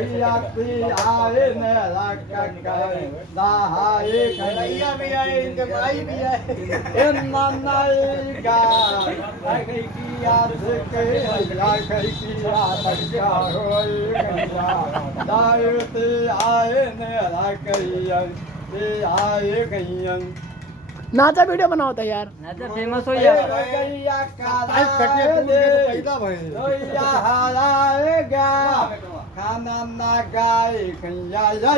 कहिया ती आए न रख गए दाहाए भैया भी आए, इनके भाई भी आए। इन्ना नहीं गा कहीं की याद के या कहीं की याद क्या होए कहिया दाए ती आए न रख गए ते आए कहिया नाचा वीडियो बनाओ तो यार। नाचा फेमस हो यार। कहिया आज कटिया काला टूट के तो पैदा भइल। लोया हराएगा खाना ना गाए कहिया या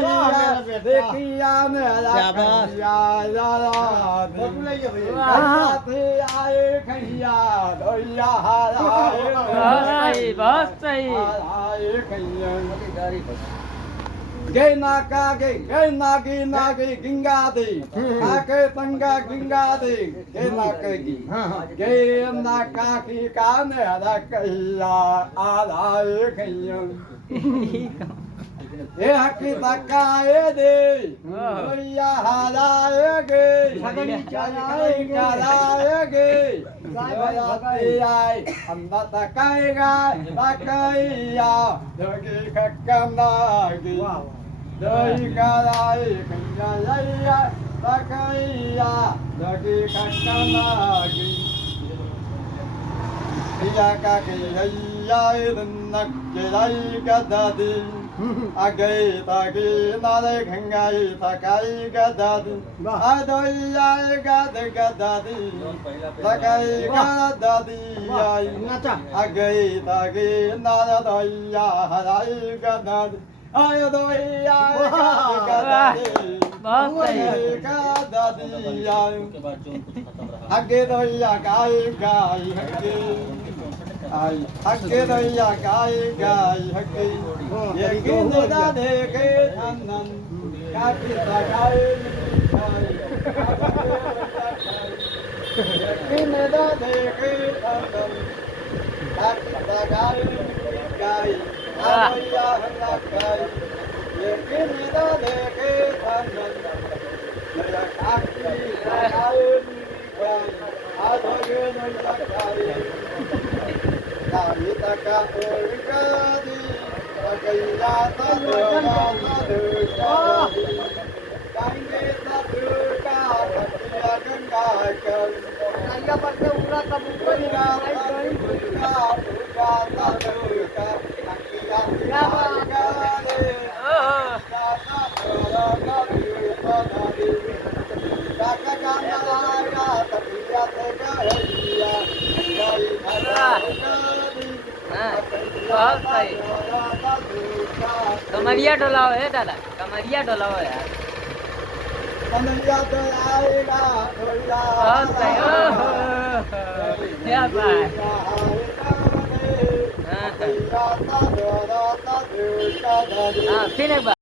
देखिया मेरा शाबाश। कहिया यारा बुलाइए भैया। कहिया थे आए कहिया लोया हराएगा बहुत सही। हराए कहिया गे नाका गे नागी गिंगा दे आके तंगा गिंगा दे गे नाकी गे नाका की कान हरा कहिया आलाए कहिया ए हकी तकाए दे लोया हराए गे कराए गे आई अंदा तकाएगा तकाइया जोगी खक्कनागी दही कराए कहिया लैया तकाइया जोगी खक्कनागी या का के हैया नक के लाई गदादी आगे तागे नाले गंगाई तकाई गदादी आदोया गद गदादी तकाई गदादी आई आगे तागे नाले दोया हराई गदादी आयो दोया गदादी बहुत सही। गदादी आई आगे दोया गाय गाय हगे आई हगे दैया गाय गाय हगे ये गिंदा देखे धनन काटी सगाई गाय गिंदा देखे धनन काटी सगाई गाय दैया हल्ला गाय ये गिंदा देखे धनन मेरा काटी सगाई गाय आधोगे नैया गाय Kami taka orikadi, akaya tadura tadukadi, kange taduka, katiya gangakan, kaya pagka ura kabukaya, taduka, puka taduka, kakiya gangakan, tadura tadukadi, kakagangalaya, katiya tegaya, बहुत सही। कमरिया डोलाओ है दादा, कमरिया डोलाओ यार। कमरिया डोलाएगा बहुत सही। क्या बात। हाँ फिर एक बार।